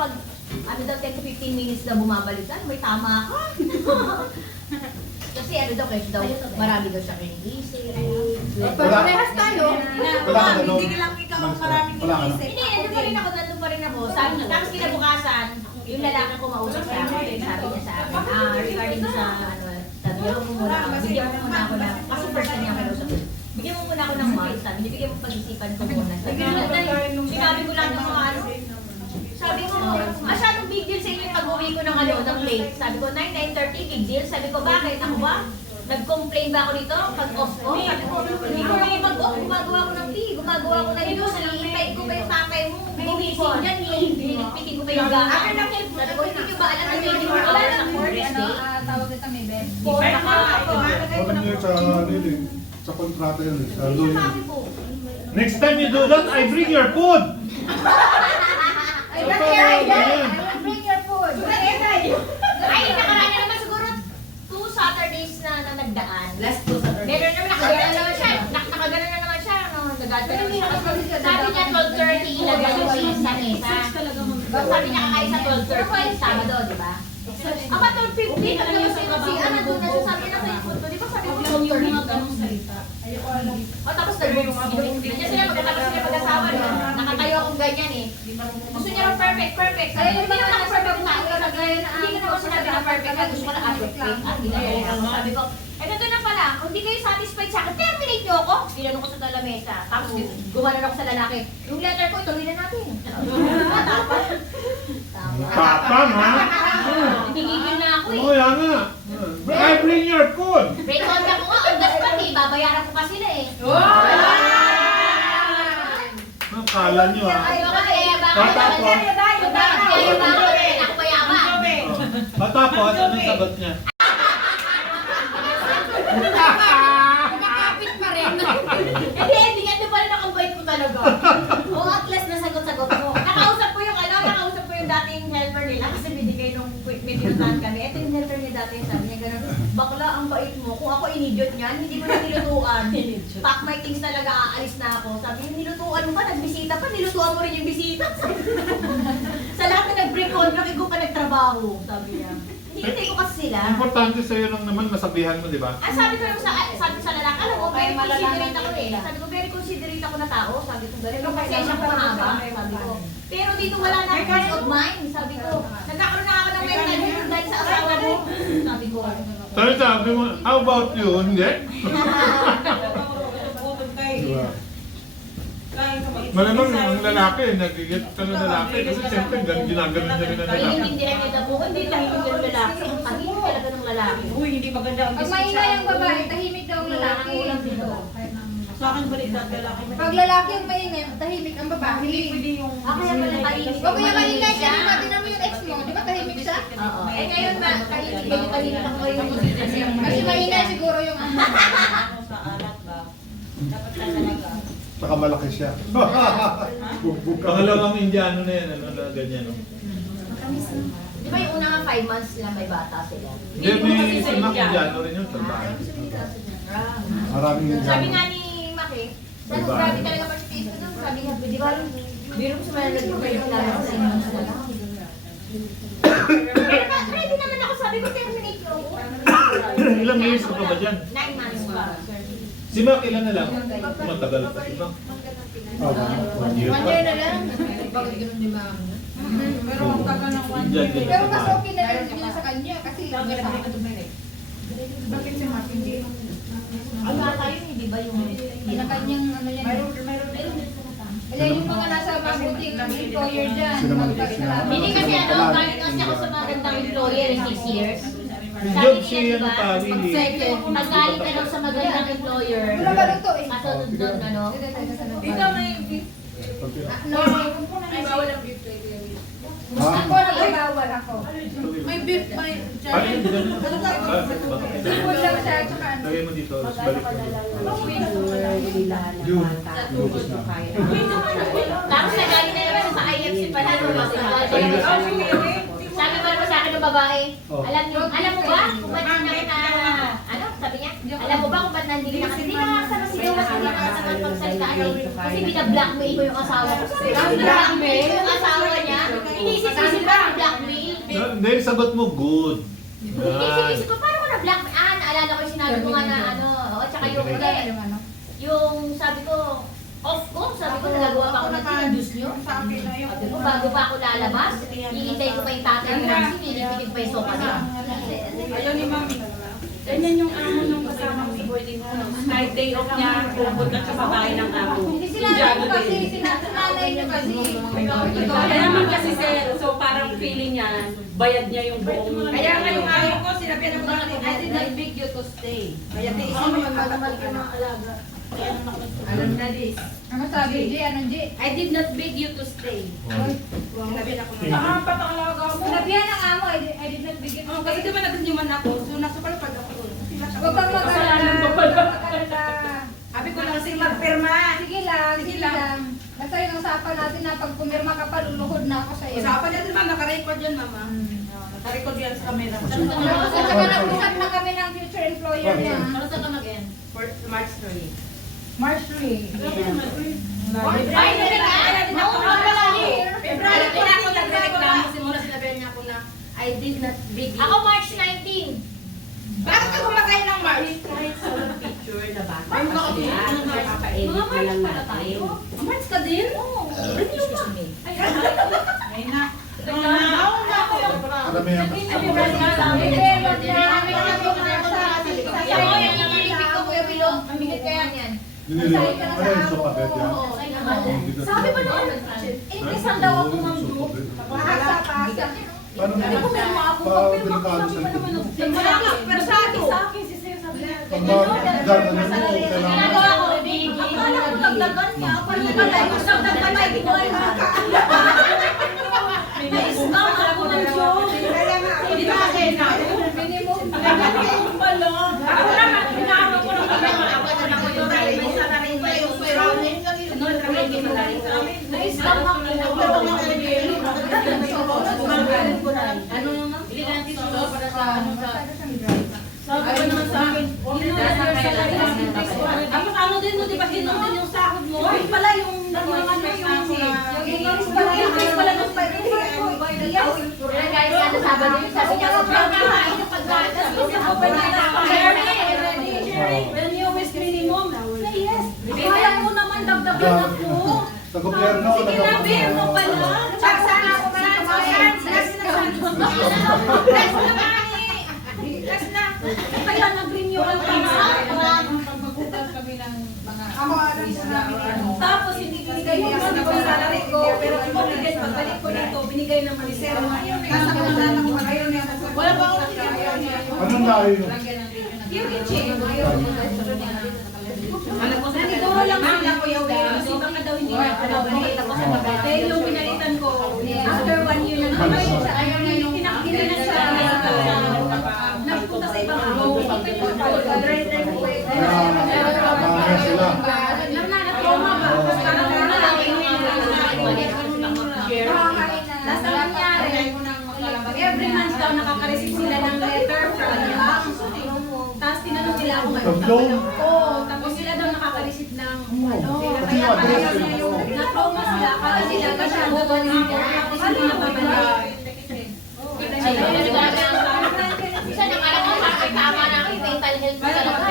pag ano daw 10 to 15 minutes na bumabalikan, may tama ka. Kasi ano daw, kasi daw, marami daw siya kinisip. Parehas tayo. Hindi lang ikaw ang maraming kinisip. Hindi, nandun pa rin ako. Sabi, tapos kinabukasan, yung lalaki ko mausap sa akin, sabi niya sa akin, regarding sa, ano, sabi niya, mo muna ako, bigyan mo muna ako ng, kasi first time niya ako usap. Bigyan mo muna ako ng month, sabi niya, bigyan mo pag-isipan ko muna. Sinabi ko lang ng mga ano, sabi ko, masyadong big deal sa inyo yung pag-uwi ko ng ano, ng late. Sabi ko, 9:30, big deal. Sabi ko, bakit? Ako ba? Nag-complain ba ako dito? Pag-off ko? Sabi ko, hindi ko may pag-off. Gumagawa ko ng tea. Gumagawa ko ng juice. Naliipay ko ba yung tatay mo? Gumising dyan eh. Nilippitin ko ba yung gana? Sabi ko, hindi ko ba alam na may hindi ko alam sa Thursday? Tawag dito may bed. Alam niyo sa kontrata yun sa lawyer. Sabi ko, Next time you do that, I bring your food! I will bring your food. ay, nakaraan na naman siguro 2 Saturdays na nagdaan. Last 2 Saturday. Meron naman, nakagana naman siya. Nakagana na naman siya. No? Nagagana naman siya. Sabi niya 12:30 ilagay yung sa mesa. Sabi niya kakain sa 12:30 Sabado, di ba? Aba, 12:50. Naglamas yung si Ana doon na siya. Sabi niya sa yung food. Di ba sabi ko 12:30? O tapos nandiyan sila magkatapos sila mag-asawa. Nakatayo akong ganyan eh. Gusto niya ng perfect. Sabi ko, hindi naman ako perfect na. Hindi ko naman sinabi na perfect ka. Gusto ko na perfect. Hindi na ako. Sabi ko, ganito na pala. Kung hindi kayo satisfied sa akin, terminate niyo ako. Ginanong ko sa lamesa. Tapos gumanon ako sa lalaki. Yung letter ko, ituloy na natin. Tapang, ha? Tigigil na ako eh. Oo, yan nga. I bring your food! Break contract ko nga, on the spot eh. Babayaran ko pa sila eh. Akala nyo, ha? Ay, baka kaya ba? Tapos, Kaya ba ako eh? Ako ba yaman? matapos, ano yung sagot niya? Kumakapit pa rin. Hindi nga pa rin ang bait ko talaga. Oo, at least nasagot-sagot ko. Nakausap ko yung dating helper nila kasi binigay nung may pinuntahan kami. Ito yung helper niya dati, sabi niya gano'n, bakla, ang bait mo. Kung ako in-idiot niyan, hindi mo na nilutuan. Pack my things talaga, aalis na ako. Sabi niya, nilutuan mo ba? Nagbisita pa, nilutuan mo rin yung bisita. Sa lahat na nag-break contract, ikaw pa nagtrabaho, sabi niya. Hinihintay ko kasi sila. Importante sa'yo lang naman masabihan mo, di ba? Sabi ko naman sa lalaki, alam mo, very considerate ako eh. Sabi ko, very considerate ako na tao. Sabi ko, ganun, yung pasensya ko mahaba. Sabi ko, pero dito wala na peace of mind. Sabi ko, nagkakaroon na ako ng mental health dahil sa asawa mo. Sabi ko, Sabi mo, how about you? Hindi? Diba? Malamang ang lalaki, nagigit ka ng lalaki. Kasi siyempre, ginaganon niya rin ang lalaki. naiintindihan niya daw po, hindi tahimik yung lalaki. Ang tahimik talaga ng lalaki. Uy, hindi maganda ang Pag maingay ang babae, tahimik daw ang lalaki. Sa akin balik ang lalaki. Pag lalaki ang maingay, tahimik ang babae. Hindi pwede yung... Kaya pala tahimik. O kaya maingay siya, di ba? Tinan mo yung ex mo, di ba tahimik siya? Oo. Eh ngayon ba, tahimik kayo tahimik ako ngayon. Kasi maingay siguro yung ano. Sa alat ba? Dapat na talaga. Saka malaki siya. Bugbog ka. Pangalawang Indiano na yan, ano na ganyan. No? Di ba yung una nga 5 months sila may bata sila? Hindi, may simak Indiano rin yun. Tandaan. Maraming yun. Sabi nga ni Maki, sabi ko, grabe talaga pag-space ko doon. Sabi niya, di ba, biro mo sa mga nag-break lang ako sa inyo na lang. Ready naman ako, sabi ko, terminate ko. Ilang years ka pa ba dyan? 9 months pa. Si Mac, ilan na lang? Matagal pa si Mac. Oh, 1 year. 1 year na lang. Bakit ganun di ba? Pero ang tagal ng one Indian year. din. Pero mas okay na rin yun sa kanya kasi Bakit si Mark hindi? Ang bata yun, di ba yung... na kanyang ano yan. Ayan yung mga nasa mabuting employer dyan. Magpasalamat. Hindi kasi ano, galing kasi ako sa magandang employer, 6 years. Job Sabi si niya, di ano ba, pa, Willie. pag galing ka daw sa magandang employer, Wala ba luto eh? kasunod doon, ano? Dito may beef. No. Ay, bawal ang beef. Ako nag-bawal ako. May beef, may... Ano yun? Seafood lang siya, tsaka ano. Lagay mo dito, tapos balik mo dito. June. Lubos na. Tapos nagaling na naman siya sa IFC pala. Sabi pa naman sa akin ng babae, alam mo ba kung ba't hindi na, ano, sabi niya, alam mo ba kung ba't nandili na kasi, hindi na nga sa masigaw, hindi na nga sa magpagsalitaan eh, kasi binablockmail ko yung asawa ko. Binablockmail yung asawa niya, inisip-isip Hindi, sagot mo good. Hindi, sinisip ko, paano ko na-black? Naalala ko yung sinabi ko nga na ano, o tsaka yung ano? yung sabi ko, off ko, sabi ko nagagawa pa ako ng tinadus nyo. Sabi ko, bago pa ako lalabas, hihintay ko pa yung tatay ko kasi nilipitid pa yung sopa niya. Ayaw ni Mami. Ganyan yung amo nung kasama ko sa boarding house. Kahit day off niya, pupunta siya sa bahay ng amo. Hindi sila mo kasi, sinasanalay niyo kasi. Kaya naman kasi sir, so parang feeling niya, bayad niya yung buong... Kaya nga yung ayaw ko, sinabi ng mga I did not beg you to stay. Kaya tiisin mo yung matamal ka ng alaga. Alam na this. Ano sabi, G? Ano, G? I did not beg you to stay. Sinabi na ko na. Nakapat ang alaga mo. Sinabihan ng amo, I did not begin. Oh, kasi di ba nagsinyuman ako, so nasupalpag ako doon. Huwag kang mag-alala. Huwag kang mag-alala. Sabi ko lang kasi magpirma. Sige lang, sige lang. Basta yung usapan natin na pag pumirma ka pa, luluhod na ako sa'yo. Usapan natin ma'am, naka-record yan mama. Naka-record yan sa camera. At saka nag-usap na kami ng future employer niya. Ano sa ka mag-end? For March 3. March 3. Ay, February ko na ako nagreklamo. Simula sinabi niya ako na I did not beg you. Ako March 19. Bakit ka kumakain ng March? Kahit sa picture na bata. Ay, bakit yun? Ano ba papaedit Mga na March lang pala natin. tayo. March ka din? Excuse me. Ay na. Karamihan kasi. Hindi, wag na. Kami kami nasa. Yan o, yan yung ilipit ko, Kuya Bilo. Ang bigat kaya niyan. Diniliwan. Ano yung sopabed yan? Oo, sa'yo naman. Sabi ba naman? Ingresan daw ako, Ma'am Ju. Pasa, pasa. Paano mo? Pa-delikado sa likod. Persado. Pag mag-gagawin mo, kailangan Ginagawa ko, baby. Akala ko dagdagan niya. Akala ko dagdagan niya. Hindi ko ay maka. Na-scam ako ng Ju. Hindi na akin na. Minimum. Ako naman, inaano ko ng kami. Ako na ako yung may salarin pa yung surrounding. Na-scam ako. Ano naman? Para sa ano sa Sabi ko naman sa akin, tapos ano din mo, di ba ginom din yung sahod mo? Ay pala yung English pala yung English pala ng Kaya guys, ano Sabado yun, sabi niya, "Pagkain yung When you wish minimum, say yes. Kaya mo naman dagdagan ako. Taga-gobyerno. Sige na, beer mo pala. Tsaka sana ako na Kaya nag-renewal ka na. Magbubukas kami ng mga Tapos hindi binigay yung salary ko, pero ibigay pagbalik ko dito, binigay naman ni Sir. Nasa mga ko ngayon niya. Wala pa ako Anong lahi yun? yung kitchen. Naniguro lang sila ko yung kasi baka daw hindi na nakita ko sa babae. Dahil yung pinalitan ko, after 1 year na naman siya, tinakita na siya. Nagpunta sa ibang ako. Kaya sila. Trauma ba? Tapos ang nangyari, Every month daw nakaka-receive sila ng letter from the bank. Tapos tinanong nila ako Pag-loan? Oo, tapos sila daw nakaka-receive ng ano. Kasi yung address yun. Na-trauma sila. Akala nila ba siya babalik? Paano na babalik? Isa ng anak ko, tama na ako, mental health ko talaga.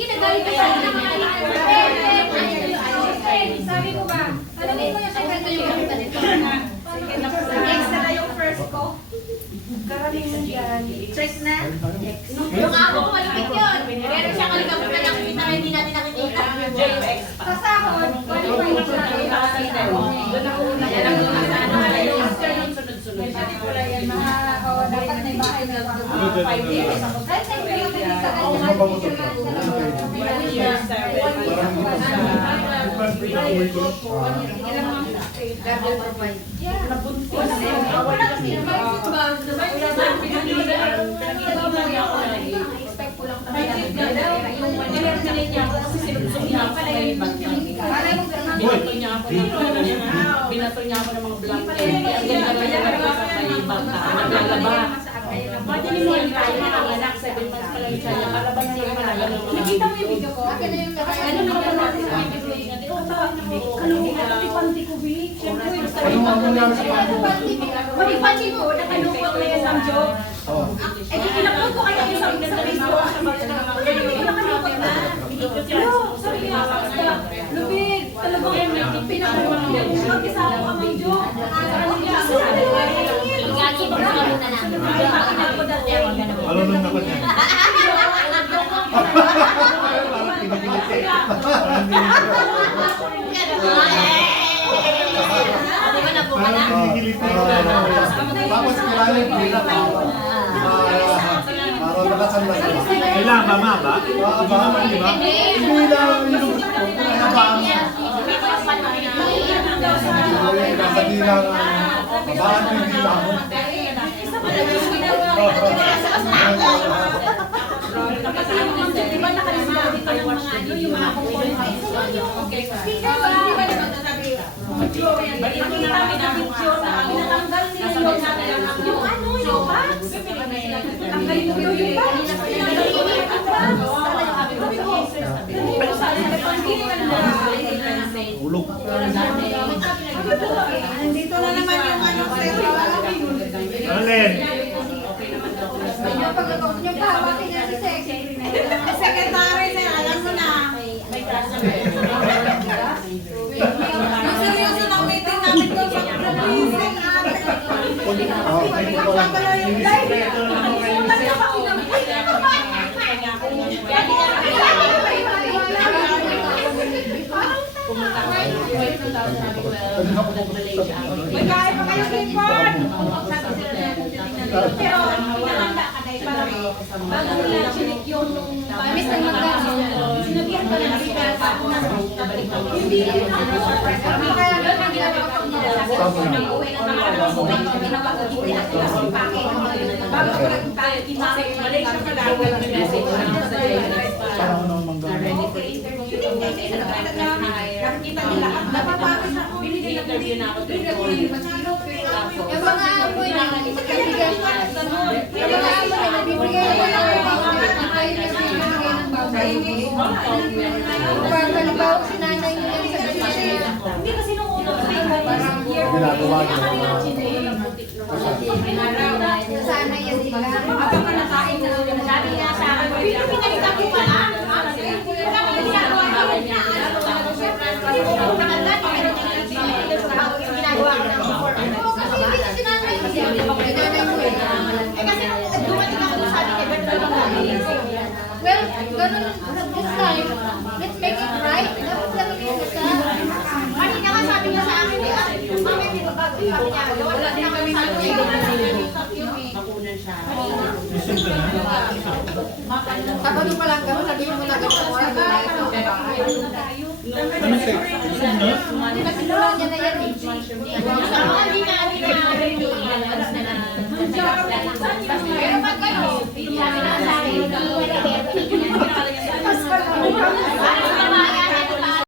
Ginagalit ka sa sabi ko ba, alamin mo yung second Extra na yung first ko. Check na. Yung ako ko malupit yun. Meron siyang alikabok na nakikita na hindi natin nakikita. Sa sahod, 1.5 siya. Doon ako una. Yan ang una sa ano. Sunod-sunod. Dapat may bahay na 5 years. Kahit sa inyo yung pinita ka Ang mabango to. Binato niya ako ng mga blanket. Ang ganda niya sa ibang tao. Naglalaba. Imagine mo yung tayo mga anak, 7 months pa lang siya. akin na yung lagay. Ano naman natin sa akin? Kalungkot ako, panty ko, Vic. Siyempre, Ano nangyari sa Pati panty ko, nakalungkot na yan ang joke. Oh. Eh, kinakot ko kayo sa Facebook. Nakalungkot na. Sabi niya, Lubig, talagang pinakalungkot niya. Mag-isa ako ang may joke. Ingagi mo na muna namin. Ano nang nakat niya? Parang pinagilit eh. Di ba na po ka na? Tapos kailangan yung pila pa. Para malasan na sila. Kailangan ba maba? Maabahan, di ba? Hindi lang yung gusto ko. Maabahan. Nasa dila nga. Maabahan yung dila mo. Di ba nakalimutan dito ng mga ano, yung mga components? Speaker ba? Di ba naman nasabi? Nakita namin ang picture na pinatanggal nila yung ano, yung box. Tanggalin mo yung box. Tinanggalin mo yung box. Sabi ko, pero sa akin, panggilan na. Ulog. Nandito na naman yung ano, pero Alin? Pag-account niyo pa, hawakin niya si Sex. secretary, sir, alam mo na. Ang seryoso ng meeting namin doon sa provision, ate. Pagkakala yung live. Nakalimutan niya pa May kain pa kayo, Clifford! Pero, pinahanda ka na bago nila chinik yung Miss na magkano. sinabihan ka na hindi yun ang surprise. Kaya doon ang ginagawa ko nila. Nag-uwi na bago ko nagtayo, Malaysia ka lang. Parang nang manggana. Nakikita nila, napapagod ako, binigay na ako. Yung mga amoy na, bibigyan yung mga amoy na, nagbibigay na lang ng bawang. Ang kayo na sinibigay ng bawang. Parang halimbawa si nanay yung nagsasabi. Hindi kasi nung ulo, Ginagawa niya. Sana yan sila. Habang nakain na sabi niya sa akin, pinalitan ko pa lang. Ginagawa ko ng before. Si nanay yung nanay mo eh. Eh kasi nung dumating ako sabi niya, ba't daw lang Well, ganun this time. Let's make it right. Dapat lang yung isa. kanina nga sabi niya sa akin, mami, di ba sabi niya, wala din kami sabi niya. Tapos yung palang gano'n, sabihin mo na gano'n mo. Ano sex? Hindi na sinulang niya na yan. Hindi na.